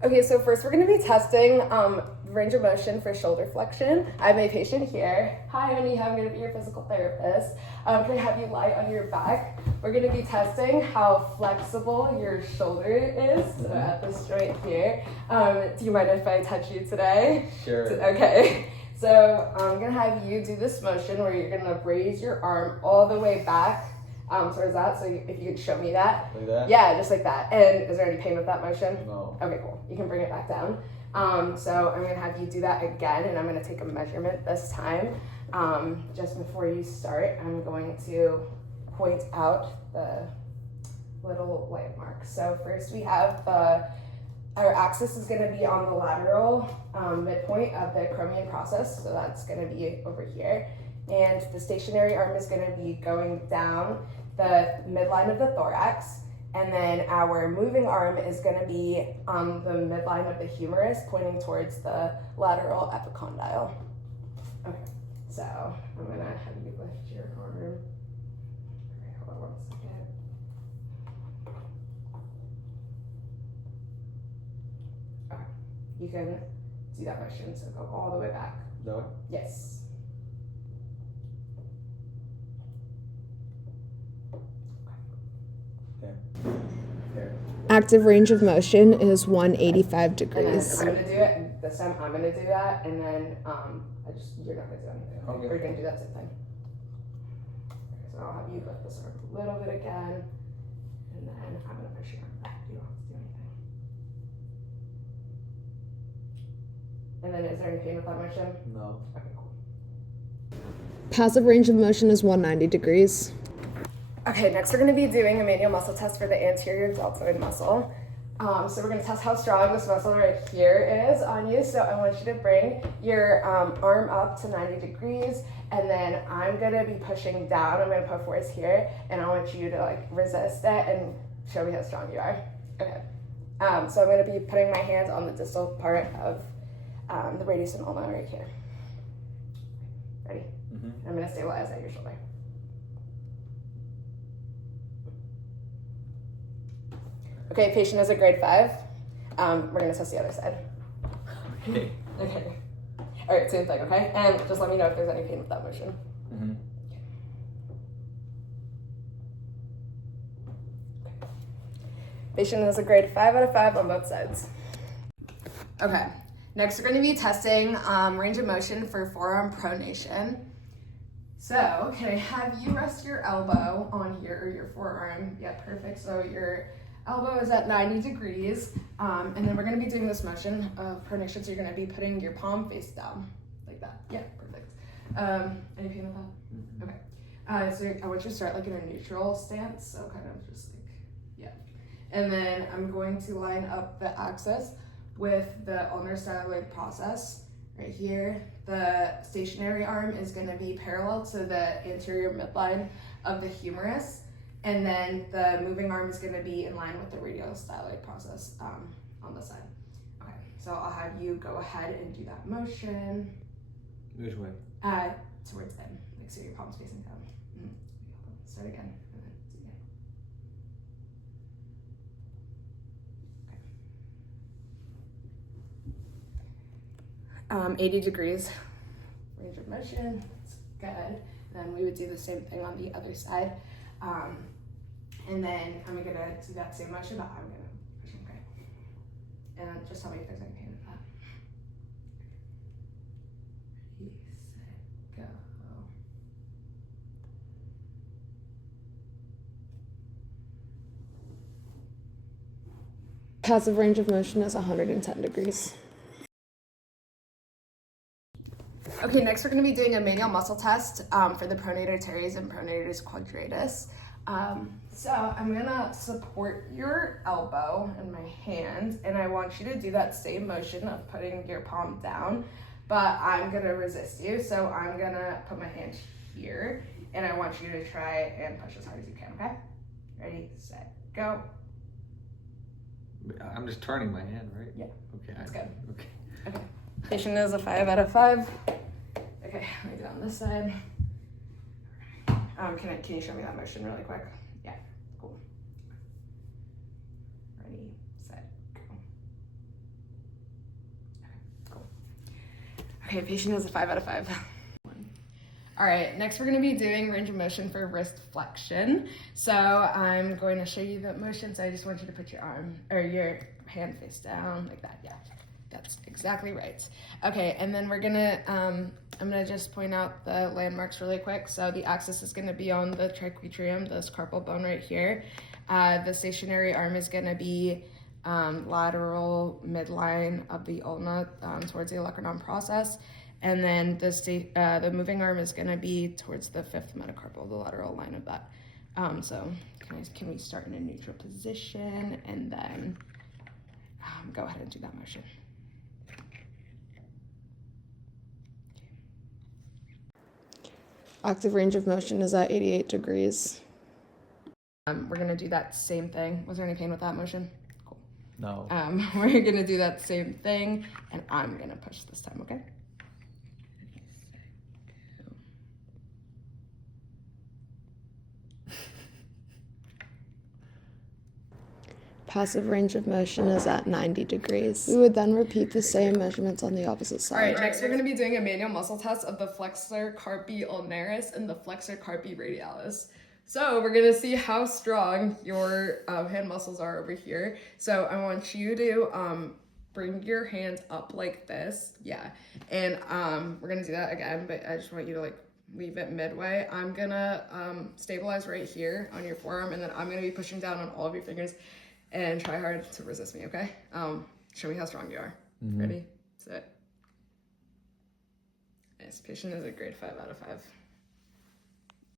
Okay, so first we're going to be testing range of motion for shoulder flexion. I have my patient here. Hi, honey, I'm going to be your physical therapist. Can I have you lie on your back? We're going to be testing how flexible your shoulder is, so at this joint here. Do you mind if I touch you today? Sure. Okay, so I'm going to have you do this motion where you're going to raise your arm all the way back towards that. So if you could show me that. Like that? Yeah, just like that. And is there any pain with that motion? No. Okay, cool. You can bring it back down. So I'm going to have you do that again, and I'm going to take a measurement this time. Just before you start, I'm going to point out the little landmarks. So first we have our axis is going to be on the lateral midpoint of the acromion process, so that's going to be over here. And the stationary arm is going to be going down the midline of the thorax. And then our moving arm is going to be on the midline of the humerus, pointing towards the lateral epicondyle. Okay, so I'm going to have you lift your arm. Okay, hold on 1 second. Okay, you can do that motion, so go all the way back. No. Yes. Here. Active range of motion is 185 degrees. And I'm gonna do it, and this time I'm gonna do that, and then you're not gonna do anything. Okay. We're gonna do that same thing. Okay, so I'll have you lift this arm a little bit again, and then I'm gonna push your arm back. You don't have to do anything. And then is there any pain with that motion? No. Okay, cool. Passive range of motion is 190 degrees. Okay, next we're going to be doing a manual muscle test for the anterior deltoid muscle. So we're going to test how strong this muscle right here is on you. So I want you to bring your arm up to 90 degrees, and then I'm going to be pushing down. I'm going to put force here, and I want you to like resist it and show me how strong you are. Okay. So I'm going to be putting my hands on the distal part of the radius and ulna right here. Ready? Mm-hmm. I'm going to stabilize at your shoulder. Okay, patient is a grade 5. We're gonna test the other side. Okay. Okay. All right, same thing, okay? And just let me know if there's any pain with that motion. Mm-hmm. Patient is a grade 5 out of 5 on both sides. Okay, next we're gonna be testing range of motion for forearm pronation. So, can I have you rest your elbow on here, or your forearm? Yeah, perfect. So your elbow is at 90 degrees, and then we're going to be doing this motion of pronation, so you're going to be putting your palm face down, like that. Yeah, perfect. Any pain with that? Mm-hmm. Okay. So I want you to start like in a neutral stance, so kind of just like, yeah. And then I'm going to line up the axis with the ulnar styloid process right here. The stationary arm is going to be parallel to the anterior midline of the humerus. And then the moving arm is going to be in line with the radial styloid process on the side. Okay, so I'll have you go ahead and do that motion. Which way? Towards them, like so your palms facing down. Mm-hmm. Start again, and then do it again. 80 degrees range of motion. It's good. Then we would do the same thing on the other side. And then I'm gonna do that same motion, but I'm gonna push him right. And just tell me if there's any pain with that. Ready, set, go. Passive range of motion is 110 degrees. Okay, next we're gonna be doing a manual muscle test for the pronator teres and pronator quadratus. So I'm gonna support your elbow in my hand, and I want you to do that same motion of putting your palm down, but I'm gonna resist you. So I'm gonna put my hand here, and I want you to try and push as hard as you can, okay? Ready, set, go. I'm just turning my hand, right? Yeah. Okay. That's good. Okay. Okay. Patient is a 5 out of 5. Okay, let me do it on this side. Can you show me that motion really quick? Yeah, cool. Ready, set, go. Okay, patient is a 5 out of 5. All right, next we're gonna be doing range of motion for wrist flexion. So I'm going to show you the motion. So I just want you to put your arm or your hand face down like that. Yeah, that's exactly right. Okay, and then we're gonna, I'm gonna just point out the landmarks really quick. So the axis is gonna be on the triquetrum, this carpal bone right here. The stationary arm is gonna be lateral midline of the ulna towards the olecranon process. And then the moving arm is going to be towards the 5th metacarpal, the lateral line of that. So can we start in a neutral position and then go ahead and do that motion. Active range of motion is at 88 degrees. We're going to do that same thing. Was there any pain with that motion? Cool. No. We're going to do that same thing, and I'm going to push this time, okay? Passive range of motion is at 90 degrees. We would then repeat the same measurements on the opposite All side. right, next we're going to be doing a manual muscle test of the flexor carpi ulnaris and the flexor carpi radialis. So we're going to see how strong your hand muscles are over here. So I want you to bring your hand up like this. Yeah, and we're going to do that again, but I just want you to like leave it midway. I'm going to stabilize right here on your forearm, and then I'm going to be pushing down on all of your fingers. And try hard to resist me, okay? Show me how strong you are. Ready, set. Nice. Patient is a grade 5 out of 5.